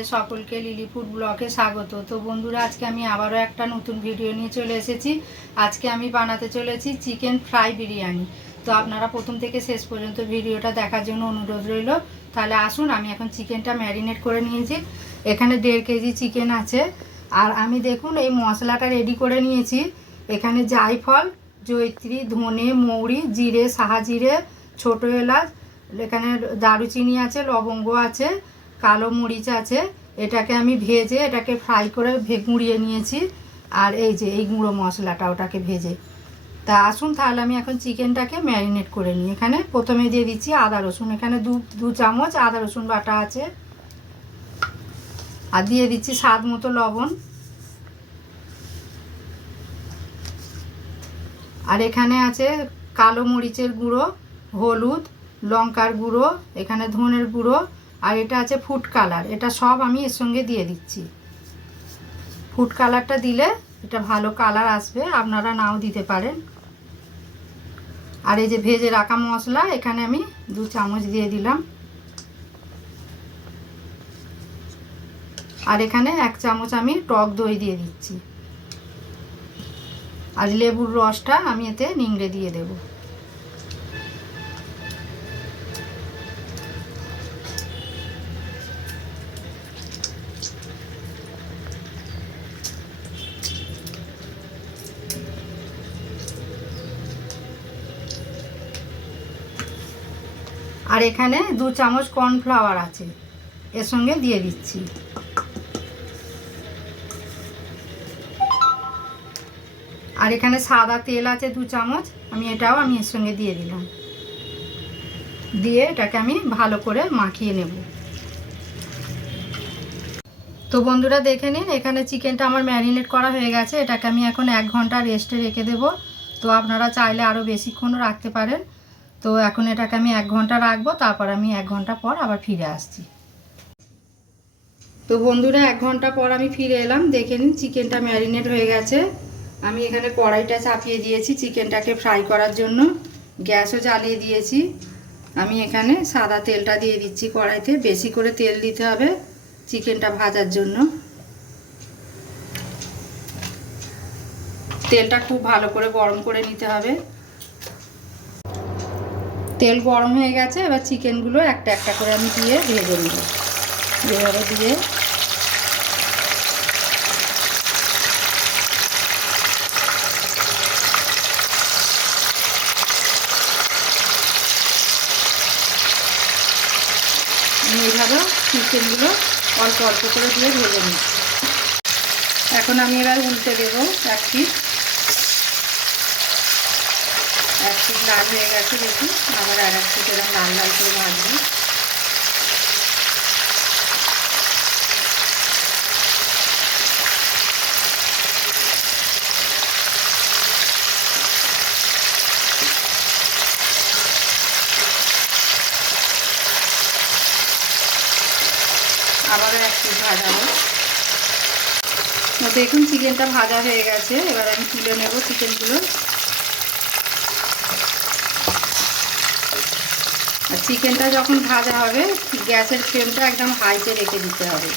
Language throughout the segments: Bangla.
আপনাদের সকলকে লিলি ফুড ব্লকে স্বাগত। তো বন্ধুরা, আজকে আমি আবারও একটা নতুন ভিডিও নিয়ে চলে এসেছি। আজকে আমি বানাতে চলেছি চিকেন ফ্রাই বিরিয়ানি। তো আপনারা প্রথম থেকে শেষ পর্যন্ত ভিডিওটা দেখার জন্য অনুরোধ রইল। তাহলে আসুন, আমি এখন চিকেনটা ম্যারিনেট করে নিয়েছি। এখানে দেড় কেজি চিকেন আছে। আর আমি দেখুন, এই মশলাটা রেডি করে নিয়েছি। এখানে জায়ফল জৈত্রী ধনে, মৌরি, জিরে সাহা জিরে ছোটো এলাচ, এখানে দারুচিনি আছে, লবঙ্গ আছে। কালো মরিচ আছে, এটাকে আমি ভেজে এটাকে ফ্রাই করে গুঁড়িয়ে নিয়েছি। আর এই যে, এই গুঁড়ো মশলাটা ওটাকে ভেজে। তা আসুন তাহলে আমি এখন চিকেনটাকে ম্যারিনেট করে নিই। এখানে প্রথমে দিয়ে দিচ্ছি আদা রসুন। এখানে দু দু চামচ আদা রসুন বাটা আছে। আর দিয়ে দিচ্ছি স্বাদ মতো লবণ। আর এখানে আছে কালো মরিচের গুঁড়ো, হলুদ, লঙ্কার গুঁড়ো, এখানে ধনের গুঁড়ো আর এটা আছে ফুড কালার এটা সব আমি এর সঙ্গে দিয়ে দিচ্ছি। ফুড কালারটা দিলে এটা ভালো কালার আসবে, আপনারা নাও দিতে পারেন। আর এই যে ভেজে রাখা মশলা, এখানে আমি দু চামচ দিয়ে দিলাম। আর এখানে এক চামচ আমি টক দই দিয়ে দিচ্ছি। আর লেবুর রসটা আমি এতে নিংড়ে দিয়ে দেবো। আর এখানে দু চামচ কর্নফ্লাওয়ার আছে। এর সঙ্গে দিয়ে দিচ্ছি। আর এখানে সাদা তেল আছে দু চামচ, আমি এটাও আমি এর সঙ্গে দিয়ে দিলাম। দিয়ে এটাকে আমি ভালো করে মাখিয়ে নেব। তো বন্ধুরা দেখে নিন, এখানে চিকেনটা আমার ম্যারিনেট করা হয়ে গেছে। এটাকে আমি এখন এক ঘণ্টা রেস্টে রেখে দেবো। তো আপনারা চাইলে আরও বেশিক্ষণও রাখতে পারেন। তো এখন এটাকে আমি এক ঘণ্টা রাখব, তারপর আমি এক ঘণ্টা পর আবার ফিরে আসছি। তো বন্ধুরা, এক ঘণ্টা পর আমি ফিরে এলাম। দেখে নিন, চিকেনটা ম্যারিনেট হয়ে গেছে। আমি এখানে কড়াইটা চাপিয়ে দিয়েছি চিকেনটাকে ফ্রাই করার জন্য। গ্যাসও জ্বালিয়ে দিয়েছি। আমি এখানে সাদা তেলটা দিয়ে দিচ্ছি কড়াইতে। বেশি করে তেল দিতে হবে চিকেনটা ভাজার জন্য। তেলটা খুব ভালো করে গরম করে নিতে হবে। তেল গরম হয়ে গেছে, এবার চিকেনগুলো একটা একটা করে আমি দিয়ে ভেজে নেব। এভাবে দিয়ে এইভাবে চিকেনগুলো অল্প অল্প করে দিয়ে ভেজে নিচ্ছি। এখন আমি এবার উল্টে দেবো এক পিস। এক পিস লাল হয়ে গেছে দেখি আবার আর এক পিস এরকম লাল লাল করে ভাজবো। আবারও এক পিস ভাজাবো। দেখুন, চিকেনটা ভাজা হয়ে গেছে। এবার আমি তুলে নেব চিকেনগুলো। চিকেনটা যখন ভাজা হবে, গ্যাসের ফ্লেমটা একদম হাইতে রেখে দিতে হবে।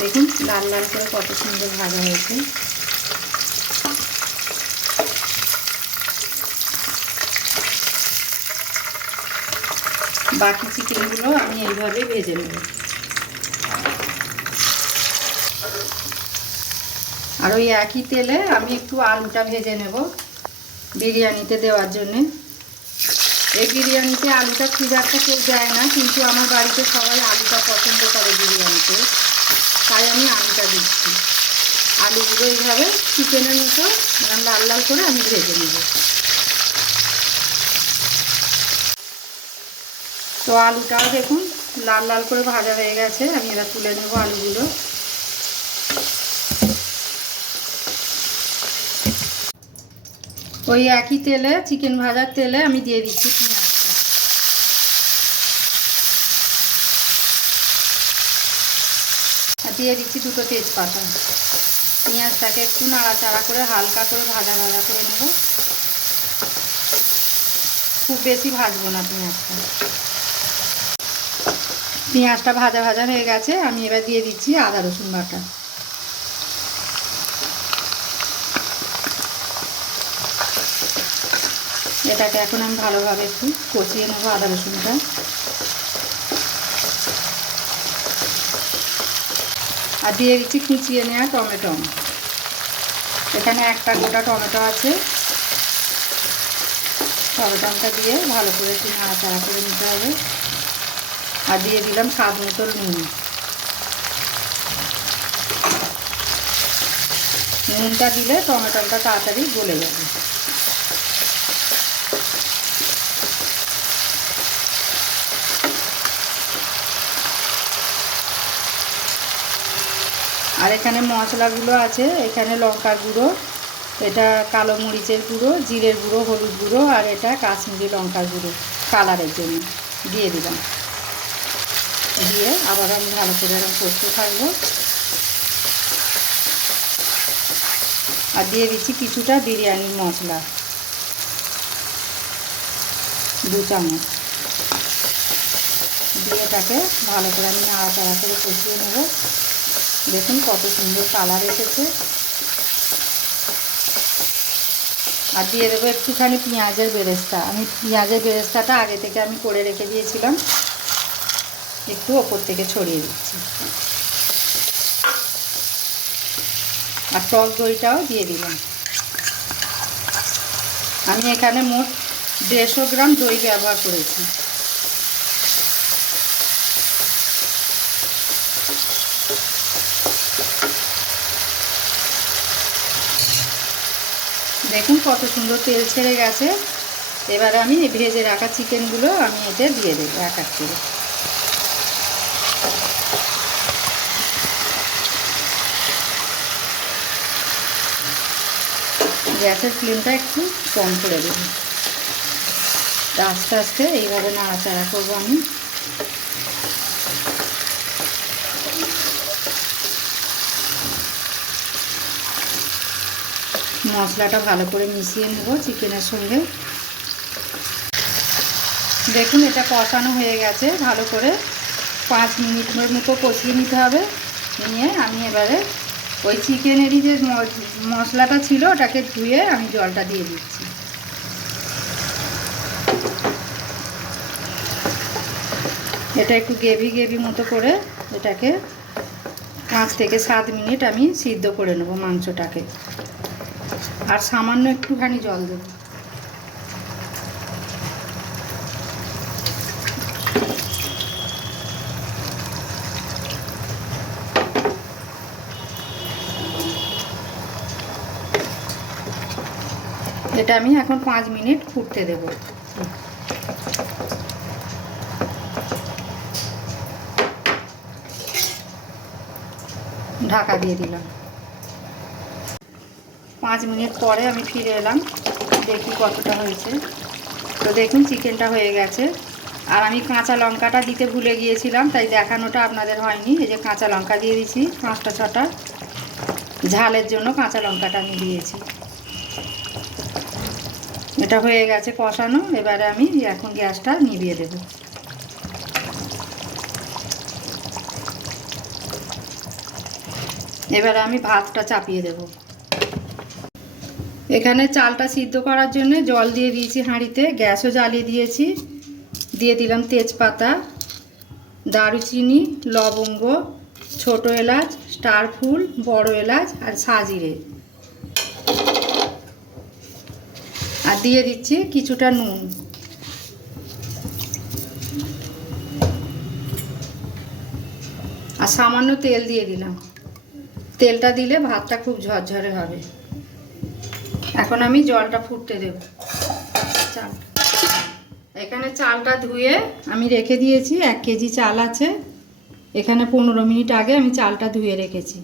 দেখুন, লাল লাল করে কত সুন্দর ভাজা হয়েছে। বাকি চিকেনগুলো আমি এইভাবে ভেজে নেব। আর ওই একই তেলে আমি একটু আলুটা ভেজে নেব বিরিয়ানিতে দেওয়ার জন্যে। এই বিরিয়ানিতে আলুটা খুব একটা কেউ দেয় না, কিন্তু আমার বাড়িতে সবাই আলুটা পছন্দ করে বিরিয়ানিতে। তাই আমি আলুটা দিচ্ছি। আলুগুলো এইভাবে চিকেনের মতো এরকম লাল লাল করে আমি ভেজে নেব। তো আলুটাও দেখুন লাল লাল করে ভাজা হয়ে গেছে, আমি এবার তুলে নেব আলুগুলো। ওই একই তেলে, চিকেন ভাজার তেলে আমি দিয়ে দিচ্ছি দিয়ে দিচ্ছি দুটো তেজপাতা। পেঁয়াজটাকে একটু নাড়াচাড়া করে, হালকা করে ভাজা ভাজা করে নেব। খুব বেশি ভাজবো না পেঁয়াজটা। পেঁয়াজটা ভাজা ভাজা হয়ে গেছে, আমি এবার দিয়ে দিচ্ছি আদা রসুন বাটা। এটাকে এখন আমি ভালোভাবে একটু কষিয়ে নেব আদা রসুনটা। আর দিয়ে দিচ্ছি কুচিয়ে নেওয়া টমেটো। এখানে একটা গোটা টমেটো আছে। টমেটোটা দিয়ে ভালো করে একটু নাড়াচাড়া করে নিতে হবে। আর দিয়ে দিলাম স্বাদ মতো নুন। নুনটা দিলে টমেটোটা তাড়াতাড়ি গলে যাবে। আর এখানে মশলাগুলো আছে, এখানে লঙ্কার গুঁড়ো, এটা কালো মরিচের গুঁড়ো, জিরের গুঁড়ো, হলুদ গুঁড়ো, আর এটা কাশ্মীরি লঙ্কার গুঁড়ো কালারের জন্য দিয়ে দিলাম। দিয়ে আবার আমি ভালো করে এরকম করতে থাকব আর দিয়ে দিচ্ছি কিছুটা বিরিয়ানির মশলা, দু চামচ। দিয়ে এটাকে ভালো করে আমি নাড়াচাড়া করে কষিয়ে নেব। দেখুন কত সুন্দর কালার এসেছে। আর দিয়ে দেবো একটুখানি পেঁয়াজের বেরেস্তা। আমি পেঁয়াজের বেরেস্তাটা আগে থেকে আমি করে রেখে দিয়েছিলাম। একটু ওপর থেকে ছড়িয়ে দিচ্ছি। আর টক দইটাও দিয়ে দিলাম। আমি এখানে মোট দেড়শো গ্রাম দই ব্যবহার করেছি। দেখুন কত সুন্দর তেল ছেড়ে গেছে। এবার আমি ভেজে রাখা চিকেনগুলো আমি এতে দিয়ে দেবো এক এক করে। গ্যাসের ফ্লেমটা একটু কম করে দেবো। আস্তে আস্তে এইভাবে নাড়াচাড়া করব আমি। মশলাটা ভালো করে মিশিয়ে নেব চিকেনের সঙ্গে। দেখুন, এটা কষানো হয়ে গেছে। ভালো করে পাঁচ মিনিটের মতো কষিয়ে নিতে হবে। নিয়ে আমি এবারে ওই চিকেনেরই যে মশলাটা ছিল, ওটাকে ধুয়ে আমি জলটা দিয়ে দিচ্ছি। এটা একটু গেভি গেভি মতো করে এটাকে পাঁচ থেকে সাত মিনিট আমি সিদ্ধ করে নেব মাংসটাকে। আর সামান্য একটুখানি জল দেব। এটা আমি এখন পাঁচ মিনিট ফুটতে দেব। ঢাকা দিয়ে দিলাম। পাঁচ মিনিট পরে আমি ফিরে এলাম, দেখি কতটা হয়েছে। তো দেখুন, চিকেনটা হয়ে গেছে। আর আমি কাঁচা লঙ্কাটা দিতে ভুলে গিয়েছিলাম, তাই দেখানোটা আপনাদের হয়নি। এই যে কাঁচা লঙ্কা দিয়ে দিয়েছি পাঁচটা, ছটা। ঝালের জন্য কাঁচা লঙ্কাটা আমি দিয়েছি। এটা হয়ে গেছে কষানো, এবারে আমি এখন গ্যাসটা নিভিয়ে দেব। এবারে আমি ভাতটা চাপিয়ে দেবো। এখানে চালটা সিদ্ধ করার জন্য জল দিয়ে দিয়েছি হাঁড়িতে, গ্যাসও জ্বালিয়ে দিয়েছি। দিয়ে দিলাম তেজপাতা, দারুচিনি, লবঙ্গ, ছোট এলাচ, স্টার ফুল, বড় এলাচ আর সাজিরে। আর দিয়ে দিচ্ছি কিছুটা নুন। আর সামান্য তেল দিয়ে দিলাম। তেলটা দিলে ভাতটা খুব ঝরঝরে হবে। এখন আমি জলটা ফুটতে দেব। চাল। এখানে চালটা ধুয়ে আমি রেখে দিয়েছি, এক কেজি চাল আছে। এখানে পনেরো মিনিট আগে আমি চালটা ধুয়ে রেখেছি।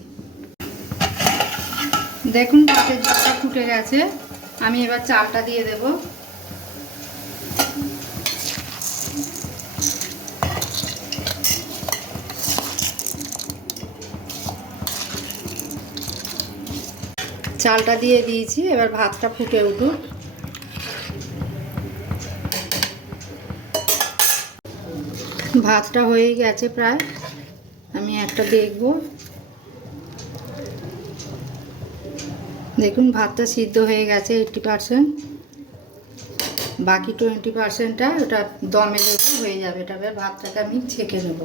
দেখুন তাতে জলটা ফুটে গেছে। আমি এবার চালটা দিয়ে দেব। চালটা দিয়ে দিয়েছি, এবার ভাতটা ফুটে উঠুক। ভাতটা হয়ে গেছে প্রায়, আমি একটা দেখব। দেখুন, ভাতটা সিদ্ধ হয়ে গেছে এইটটি পারসেন্ট। বাকি টোয়েন্টি পারসেন্টটা ওটা দমে দেবো হয়ে যাবে, এটা ভাতটাকে আমি ছেঁকে নেব।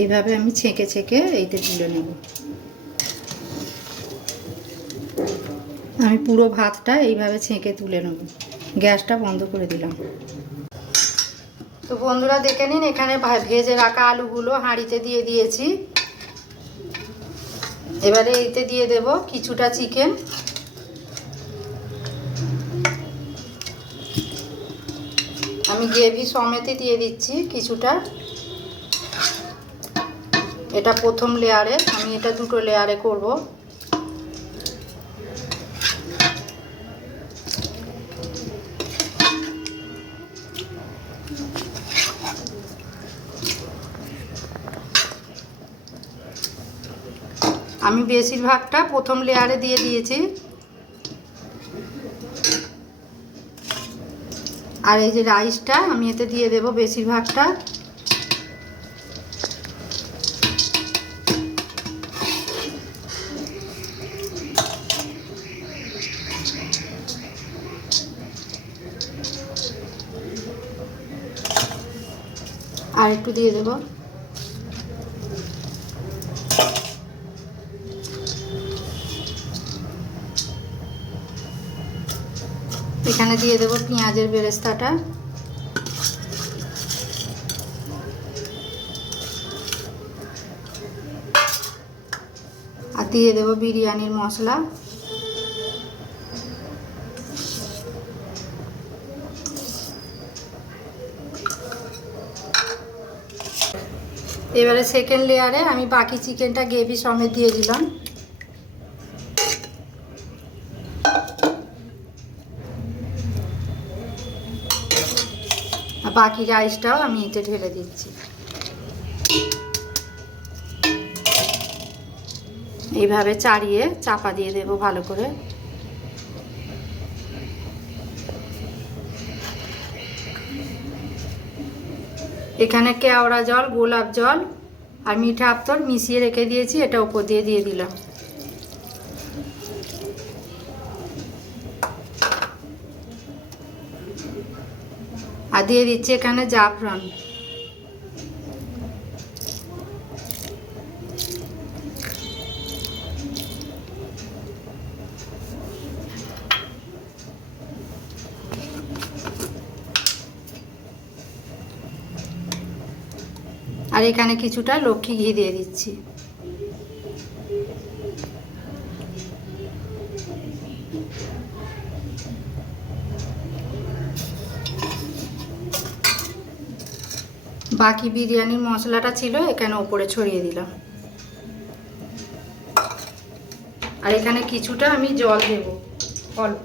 এইভাবে আমি ছেঁকে ছেঁকে এইতে তুলে নেব। আমি পুরো ভাতটা এইভাবে ছেঁকে তুলে নেব। গ্যাসটা বন্ধ করে দিলাম। তো বন্ধুরা দেখে নিন, এখানে ভেজে রাখা আলুগুলো হাঁড়িতে দিয়ে দিয়েছি। এবারে এইতে দিয়ে দেব কিছুটা চিকেন। আমি গ্রেভি সমেতে দিয়ে দিচ্ছি কিছুটা। এটা প্রথম লেয়ারে আমি এটা দুটো লেয়ারে করব। আমি বেশিরভাগটা প্রথম লেয়ারে দিয়ে দিয়েছি। আর এই যে রাইসটা আমি এতে দিয়ে দেব বেশিরভাগটা। আর একটু দিয়ে দেবো। এখানে দিয়ে দেবো পেঁয়াজের বেরেস্তাটা। আর দিয়ে দেবো বিরিয়ানির মশলা। এবারে সেকেন্ড লেয়ারে আমি বাকি চিকেনটা গ্রেভি সমেত দিয়ে দিলাম। বাকি রাইসটাও আমি এতে ঢেলে দিচ্ছি। এইভাবে চাড়িয়ে চাপা দিয়ে দেব ভালো করে। এখানে কেওড়া জল, গোলাপ জল আর মিঠা আতর মিশিয়ে রেখে দিয়েছি, এটা উপর দিয়ে দিয়ে দিলাম। আর দিয়ে দিচ্ছি এখানে জাফরান। আর এখানে কিছুটা লক্ষ্মী ঘি দিয়ে দিচ্ছি। বাকি বিরিয়ানির মশলাটা ছিল এখানে ওপরে ছড়িয়ে দিলাম। আর এখানে কিছুটা আমি জল দেব, অল্প।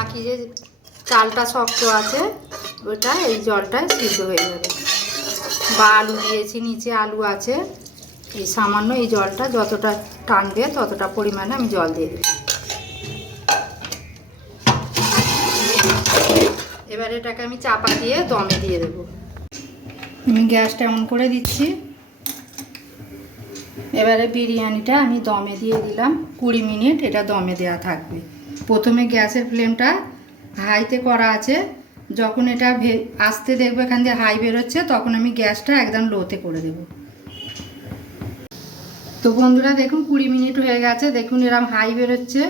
বাকি যে চালটা শক্ত আছে, ওটা এই জলটায় সিদ্ধ হয়ে যাবে। বা আলু দিয়েছি, নিচে আলু আছে। এই সামান্য এই জলটা যতটা টানবে, ততটা পরিমাণে আমি জল দিয়ে দেবো। এবার এটাকে আমি চাপা দিয়ে দমে দিয়ে দেব। আমি গ্যাসটা অন করে দিচ্ছি। এবারে বিরিয়ানিটা আমি দমে দিয়ে দিলাম। কুড়ি মিনিট এটা দমে দেওয়া থাকবে। প্রথমে গ্যাসের ফ্লেমটা হাইতে করা আছে। যখন এটা ভে আসতে দেখবে এখান দিয়ে হাই বেরোচ্ছে, তখন আমি গ্যাসটা একদম লোতে করে দেব। তো বন্ধুরা, দেখুন, কুড়ি মিনিট হয়ে গেছে। দেখুন, এরম হাই বেরোচ্ছে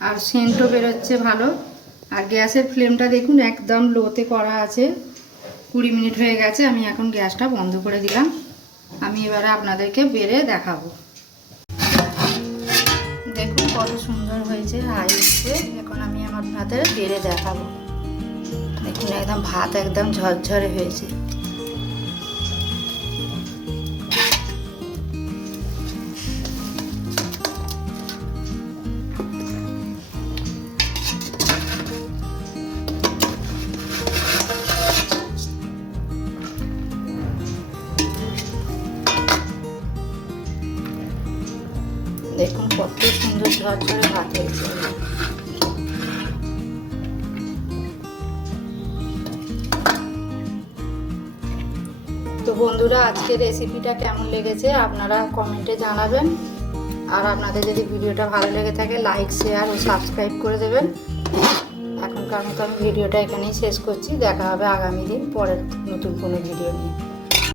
আর সেন্টও বেরোচ্ছে ভালো। আর গ্যাসের ফ্লেমটা দেখুন, একদম লোতে করা আছে। কুড়ি মিনিট হয়ে গেছে, আমি এখন গ্যাসটা বন্ধ করে দিলাম। আমি এবারে আপনাদেরকে বেড়ে দেখাবো। দেখুন কত সুন্দর হয়েছে, হাই উঠছে এখন আমি আমার ভাতের বেড়ে দেখাবো। দেখুন, একদম ভাত একদম ঝরঝরে হয়েছে। কত সুন্দর ঝরঝরে ভাত হয়েছে। তো বন্ধুরা আজকে রেসিপিটা কেমন লেগেছে আপনারা কমেন্টে জানাবেন। আর আপনাদের যদি ভিডিওটা ভালো লেগে থাকে লাইক শেয়ার ও সাবস্ক্রাইব করে দেবেন। এখনকার মতো আমি ভিডিওটা এখানেই শেষ করছি। দেখা হবে আগামী দিন পরের নতুন কোনো ভিডিও নিয়ে।